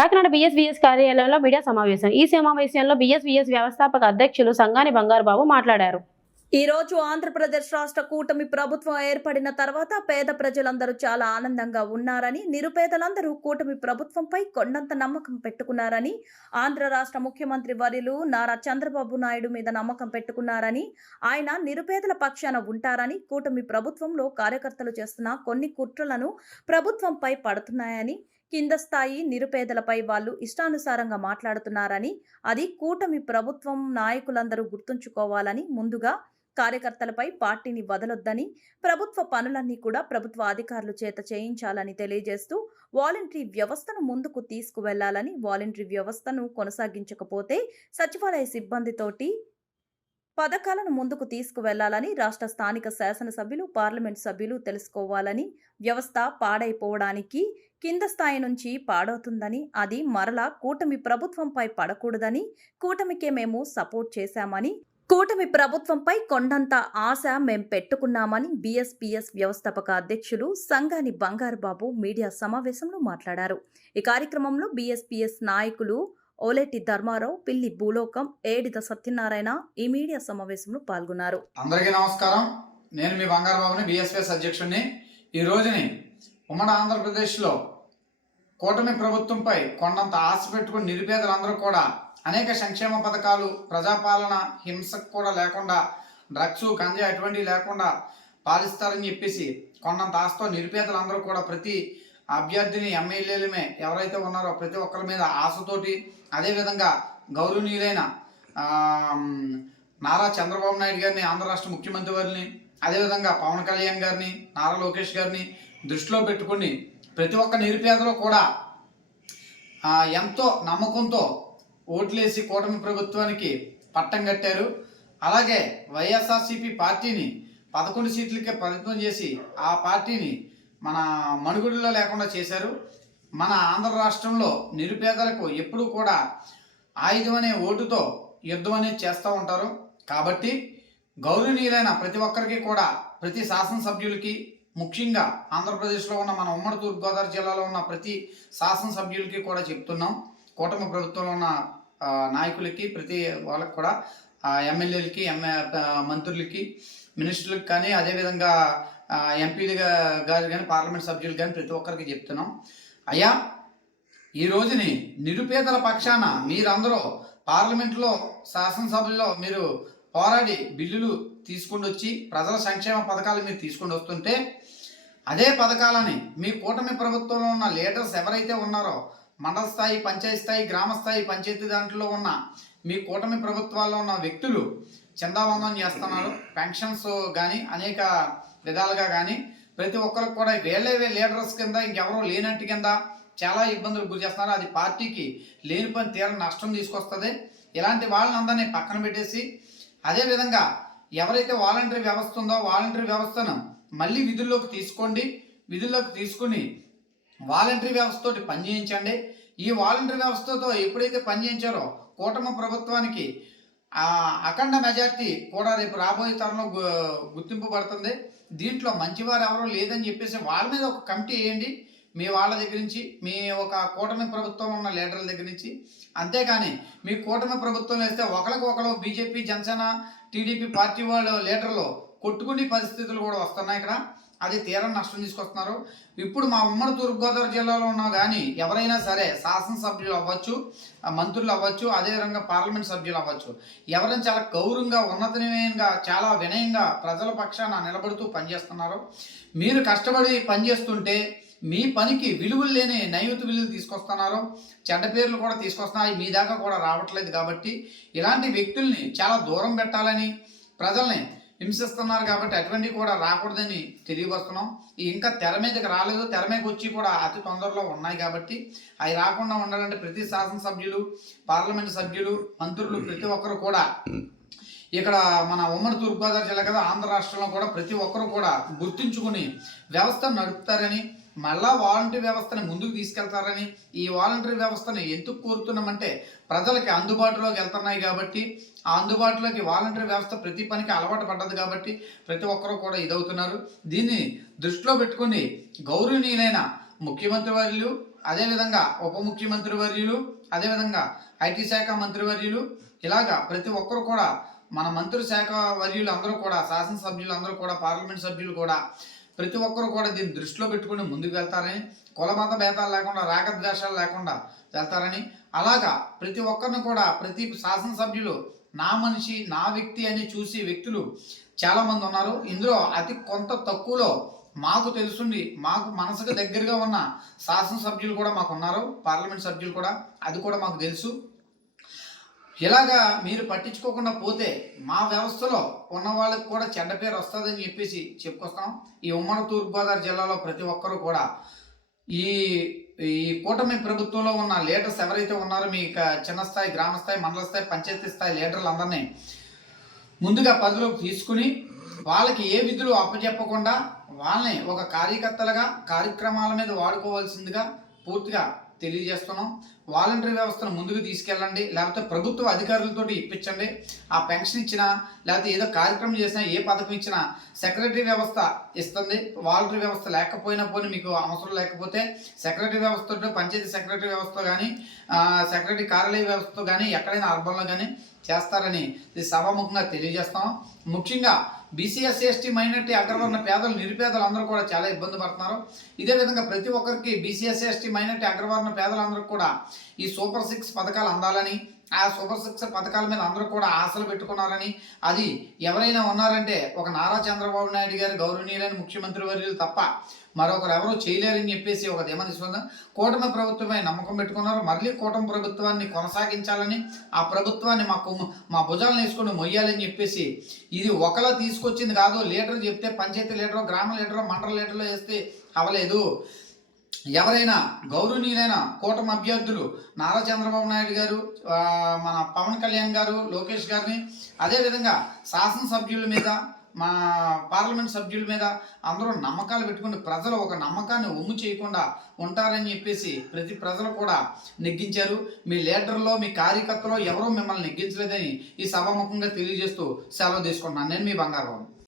కాకినాడ బీఎస్వీఎస్ కార్యాలయంలో మీడియా సమావేశం. ఈ సమావేశంలో బిఎస్విఎస్ వ్యవస్థాపక అధ్యక్షులు సంగాని బంగారుబాబు మాట్లాడారు. ఈ రోజు ఆంధ్రప్రదేశ్ రాష్ట్ర కూటమి ప్రభుత్వం ఏర్పడిన తర్వాత పేద ప్రజలందరూ చాలా ఆనందంగా ఉన్నారని నిరుపేదలందరూ కూటమి ప్రభుత్వంపై కొండంత నమ్మకం పెట్టుకున్నారని ఆంధ్ర రాష్ట్ర ముఖ్యమంత్రి వర్యులు నారా చంద్రబాబు నాయుడు మీద నమ్మకం పెట్టుకున్నారని ఆయన నిరుపేదల పక్షాన ఉంటారని కూటమి ప్రభుత్వంలో కార్యకర్తలు చేస్తున్న కొన్ని కుట్రలను ప్రభుత్వంపై పడుతున్నాయని కింద స్థాయి నిరుపేదలపై వాళ్ళు ఇష్టానుసారంగా మాట్లాడుతున్నారని అది కూటమి ప్రభుత్వం నాయకులందరూ గుర్తుంచుకోవాలని ముందుగా కార్యకర్తలపై పార్టీని వదలొద్దని ప్రభుత్వ పనులన్నీ కూడా ప్రభుత్వ అధికారులు చేత చేయించాలని తెలియజేస్తూ వాలంటరీ వ్యవస్థను ముందుకు తీసుకువెళ్ళాలని వాలంటరీ వ్యవస్థను కొనసాగించకపోతే సచివాలయ సిబ్బందితోటి పథకాలను ముందుకు తీసుకువెళ్ళాలని రాష్ట్ర స్థానిక శాసనసభ్యులు పార్లమెంట్ సభ్యులు తెలుసుకోవాలని వ్యవస్థ పాడైపోవడానికి కింద స్థాయి నుంచి పాడవుతుందని అది మరలా కూటమి ప్రభుత్వంపై పడకూడదని కూటమికే మేము సపోర్ట్ చేశామని కూటమి ప్రభుత్వంపై కొండంత ఆశ మేం పెట్టుకున్నామని బీఎస్పీఎస్ వ్యవస్థాపక అధ్యక్షులు సంగాని బంగారుబాబు మీడియా సమావేశంలో మాట్లాడారు. ఈ కార్యక్రమంలో బీఎస్పీఎస్ నాయకులు ఓలేటి ధర్మారావు పిల్లి భూలోకం ఏడిద సత్యనారాయణ ఈ మీడియా సమావేశంలో పాల్గొన్నారు. అందరికీ నమస్కారం. నేను మీ బంగారబాబుని బిఎస్ఎస్ అధ్యక్షుడిని ఈ రోజుని ఉమ్మడి ఆంధ్రప్రదేశ్లో కూటమి ప్రభుత్వంపై కొండంత ఆశ పెట్టుకుని నిరుపేదలందరూ కూడా అనేక సంక్షేమ పథకాలు ప్రజాపాలన హింసకు కూడా లేకుండా డ్రగ్స్ గంజా అటువంటివి లేకుండా పాలిస్తారని చెప్పేసి కొండంత ఆశతో నిరుపేదలందరూ కూడా ప్రతి అభ్యర్థిని ఎమ్మెల్యేలమే ఎవరైతే ఉన్నారో ప్రతి ఒక్కరి మీద ఆశతోటి అదేవిధంగా గౌరవనీయులైన నారా చంద్రబాబు నాయుడు గారిని ఆంధ్ర రాష్ట్ర ముఖ్యమంత్రి వారిని అదేవిధంగా పవన్ కళ్యాణ్ గారిని నారా లోకేష్ గారిని దృష్టిలో పెట్టుకుని ప్రతి ఒక్క నిరుపేదలో కూడా ఎంతో నమ్మకంతో ఓట్లేసి కూటమి ప్రభుత్వానికి పట్టం కట్టారు. అలాగే వైఎస్ఆర్సీపీ పార్టీని పదకొండు సీట్లకే పరిమితం చేసి ఆ పార్టీని మన మనుగుడిలో లేకుండా చేశారు. మన ఆంధ్ర రాష్ట్రంలో నిరుపేదలకు ఎప్పుడూ కూడా ఆయుధం అనే ఓటుతో యుద్ధం అనేది చేస్తూ ఉంటారు. కాబట్టి గౌరవనీయులైన ప్రతి ఒక్కరికి కూడా ప్రతి శాసనసభ్యులకి ముఖ్యంగా ఆంధ్రప్రదేశ్లో ఉన్న మన ఉమ్మడి తూర్పుగోదావరి జిల్లాలో ఉన్న ప్రతి శాసనసభ్యులకి కూడా చెప్తున్నాం. కూటమి ప్రభుత్వంలో ఉన్న నాయకులకి ప్రతి వాళ్ళకి కూడా ఎమ్మెల్యేలకి ఎంఏ మంత్రులకి మినిస్టర్లకు కానీ అదేవిధంగా ఎంపీలు గారు కానీ పార్లమెంట్ సభ్యులు కానీ ప్రతి ఒక్కరికి చెప్తున్నాం. అయ్యా ఈ రోజుని నిరుపేదల పక్షాన మీరందరూ పార్లమెంట్లో శాసనసభల్లో మీరు పోరాడి బిల్లులు తీసుకుని వచ్చి ప్రజల సంక్షేమ పథకాలు మీరు తీసుకుని వస్తుంటే అదే పథకాలని మీ కూటమి ప్రభుత్వంలో ఉన్న లీడర్స్ ఎవరైతే ఉన్నారో మండల స్థాయి పంచాయతీ స్థాయి గ్రామ స్థాయి పంచాయతీ దాంట్లో ఉన్న మీ కూటమి ప్రభుత్వాల్లో ఉన్న వ్యక్తులు చందావందనం చేస్తున్నారు. పెన్షన్స్ కానీ అనేక విధాలుగా కానీ ప్రతి ఒక్కరికి కూడా వీళ్ళే లీడర్స్ కింద ఇంకెవరో లేనట్టు కింద చాలా ఇబ్బందులు గురి చేస్తున్నారు. అది పార్టీకి లేని పని తీర నష్టం తీసుకొస్తుంది. ఇలాంటి వాళ్ళని అందరినీ పక్కన పెట్టేసి అదేవిధంగా ఎవరైతే వాలంటరీ వ్యవస్థ ఉందో వాలంటరీ వ్యవస్థను మళ్ళీ విధుల్లోకి తీసుకోండి. విధుల్లోకి తీసుకుని వాలంటరీ వ్యవస్థతోటి పనిచేయించండి ఈ వాలంటరీ వ్యవస్థతో ఎప్పుడైతే పనిచేయించారో కూటమి ప్రభుత్వానికి అఖండ మెజార్టీ కూడా రేపు రాబోయే తరంలో గుర్తింపు పడుతుంది. దీంట్లో మంచివారు ఎవరో లేదని చెప్పేసి వాళ్ళ మీద ఒక కమిటీ వేయండి. మీ వాళ్ళ దగ్గర నుంచి మీ ఒక కూటమి ప్రభుత్వం ఉన్న లీడర్ల దగ్గర నుంచి. అంతేకాని మీ కూటమి ప్రభుత్వం వేస్తే ఒకరికి ఒకరు బీజేపీ జనసేన టీడీపీ పార్టీ వాళ్ళు లీడర్లు కొట్టుకునే పరిస్థితులు కూడా వస్తున్నాయి ఇక్కడ. అది తీరం నష్టం తీసుకొస్తున్నారు. ఇప్పుడు మా ఉమ్మడి తూర్పుగోదావరి జిల్లాలో ఉన్నా కానీ ఎవరైనా సరే శాసనసభ్యులు అవ్వచ్చు ఆ మంత్రులు అవ్వచ్చు అదేవిధంగా పార్లమెంట్ సభ్యులు అవ్వచ్చు. ఎవరైనా చాలా గౌరవంగా ఉన్నతనీయంగా చాలా వినయంగా ప్రజల పక్షాన నిలబడుతూ పనిచేస్తున్నారు. మీరు కష్టపడి పనిచేస్తుంటే మీ పనికి విలువలు లేని నైవేద్య విలువలు తీసుకొస్తున్నారు. చెడ్డ పేర్లు కూడా తీసుకొస్తున్నారు మీ దాకా కూడా రావట్లేదు కాబట్టి ఇలాంటి వ్యక్తుల్ని చాలా దూరం పెట్టాలని ప్రజల్ని హింసిస్తున్నారు కాబట్టి అటువంటివి కూడా రాకూడదని తెలియవస్తున్నాం ఇంకా తెర మీదకి రాలేదు. తెర మీదకి వచ్చి కూడా అతి తొందరలో ఉన్నాయి కాబట్టి అవి రాకుండా ఉండాలంటే ప్రతి శాసనసభ్యులు పార్లమెంట్ సభ్యులు మంత్రులు ప్రతి ఒక్కరు కూడా ఇక్కడ మన ఉమ్మడి తూర్పుగోదావరి జిల్లా కదా ఆంధ్ర రాష్ట్రంలో కూడా ప్రతి ఒక్కరు కూడా గుర్తించుకుని వ్యవస్థ నడుపుతారని మళ్ళా వాలంటరీ వ్యవస్థని ముందుకు తీసుకెళ్తారని ఈ వాలంటరీ వ్యవస్థను ఎందుకు కోరుతున్నామంటే ప్రజలకి అందుబాటులోకి వెళ్తున్నాయి కాబట్టి ఆ అందుబాటులోకి వాలంటరీ వ్యవస్థ ప్రతి పనికి అలవాటు పడ్డది కాబట్టి ప్రతి ఒక్కరూ కూడా ఇదవుతున్నారు. దీన్ని దృష్టిలో పెట్టుకుని గౌరవనీయులైన ముఖ్యమంత్రి వర్యులు అదేవిధంగా ఉప ముఖ్యమంత్రి వర్యులు అదేవిధంగా ఐటీ శాఖ మంత్రి వర్యులు ఇలాగా ప్రతి ఒక్కరు కూడా మన మంత్రి శాఖ వర్యులు అందరూ కూడా శాసనసభ్యులు అందరూ కూడా పార్లమెంట్ సభ్యులు కూడా ప్రతి ఒక్కరు కూడా దీన్ని దృష్టిలో పెట్టుకుని ముందుకు వెళ్తారని కులమత భేదాలు లేకుండా రాగద్వేషాలు లేకుండా వెళ్తారని. అలాగా ప్రతి ఒక్కరిని కూడా ప్రతి శాసనసభ్యులు నా మనిషి నా వ్యక్తి అని చూసి వ్యక్తులు చాలామంది ఉన్నారు. ఇందులో అతి కొంత తక్కువలో మాకు తెలుసుండి మాకు మనసుకు దగ్గరగా ఉన్న శాసనసభ్యులు కూడా మాకు ఉన్నారు పార్లమెంట్ సభ్యులు కూడా. అది కూడా మాకు తెలుసు. ఇలాగా మీరు పట్టించుకోకుండా పోతే మా వ్యవస్థలో ఉన్న వాళ్ళకి కూడా చెడ్డ పేరు వస్తుందని చెప్పేసి చెప్పుకొస్తాం. ఈ ఉమ్మడి తూర్పుగోదావరి జిల్లాలో ప్రతి ఒక్కరూ కూడా ఈ ఈ కూటమి ప్రభుత్వంలో ఉన్న లీడర్స్ ఎవరైతే ఉన్నారో మీ చిన్న స్థాయి గ్రామ స్థాయి మండల స్థాయి పంచాయతీ స్థాయి లీడర్లందరినీ ముందుగా పదిలోకి తీసుకుని వాళ్ళకి ఏ విధులు అప్పచెప్పకుండా వాళ్ళని ఒక కార్యకర్తలుగా కార్యక్రమాల మీద వాడుకోవాల్సిందిగా పూర్తిగా తెలియజేస్తున్నాం. వాలంటరీ వ్యవస్థను ముందుకు తీసుకెళ్ళండి లేకపోతే ప్రభుత్వ అధికారులతో ఇప్పించండి. ఆ పెన్షన్ ఇచ్చినా లేకపోతే ఏదో కార్యక్రమం చేసినా ఏ పథకం ఇచ్చినా సెక్రటరీ వ్యవస్థ ఇస్తుంది. వాలంటరీ వ్యవస్థ లేకపోయినా పోనీ మీకు అవసరం లేకపోతే సెక్రటరీ వ్యవస్థతో పంచాయతీ సెక్రటరీ వ్యవస్థ కానీ సెక్రటరీ కార్యాలయ వ్యవస్థతో కానీ ఎక్కడైనా అర్బన్లో కానీ చేస్తారని ఇది సభాముఖంగా తెలియజేస్తాం ముఖ్యంగా బీసీఎస్ ఎస్టీ మైనార్టీ అగ్రవర్ణ పేదలు నిరుపేదలు అందరూ కూడా చాలా ఇబ్బంది పడుతున్నారు. ఇదే విధంగా ప్రతి ఒక్కరికి బీసీఎస్ ఎస్టీ మైనార్టీ అగ్రవర్ణ పేదలందరూ కూడా ఈ సూపర్ సిక్స్ పథకాలు అందాలని ఆ సూపర్ సిక్స్ పథకాల మీద అందరూ కూడా ఆశలు పెట్టుకున్నారని. అది ఎవరైనా ఉన్నారంటే ఒక నారా చంద్రబాబు నాయుడు గారు గౌరవనీయులైన ముఖ్యమంత్రి వర్యులు తప్ప మరొకరు ఎవరో చేయలేరని చెప్పేసి ఒక ధీమా కూటమి ప్రభుత్వమే నమ్మకం పెట్టుకున్నారు. మళ్ళీ కూటమి ప్రభుత్వాన్ని కొనసాగించాలని ఆ ప్రభుత్వాన్ని మా కొమ్ము మా భుజాలను వేసుకుని మొయ్యాలని చెప్పేసి ఇది ఒకలా తీసుకొచ్చింది కాదు. లీడర్ చెప్తే పంచాయతీ లీడర్ గ్రామ లీడర్ మండల లీడర్లో వేస్తే అవలేదు. ఎవరైనా గౌరవనీయులైన కూటమి అభ్యర్థులు నారా చంద్రబాబు నాయుడు గారు మన పవన్ కళ్యాణ్ గారు లోకేష్ గారిని అదేవిధంగా శాసనసభ్యుల మీద మా పార్లమెంట్ సభ్యుల మీద అందరూ నమ్మకాలు పెట్టుకుని ప్రజలు ఒక నమ్మకాన్ని ఒమ్ము చేయకుండా ఉంటారని చెప్పేసి ప్రతి ప్రజలు కూడా నెగ్గించారు. మీ లీడర్లో మీ కార్యకర్తలో ఎవరో మిమ్మల్ని నెగ్గించలేదని ఈ సభాముఖంగా తెలియజేస్తూ సెలవు తీసుకుంటున్నాను. నేను మీ బంగారం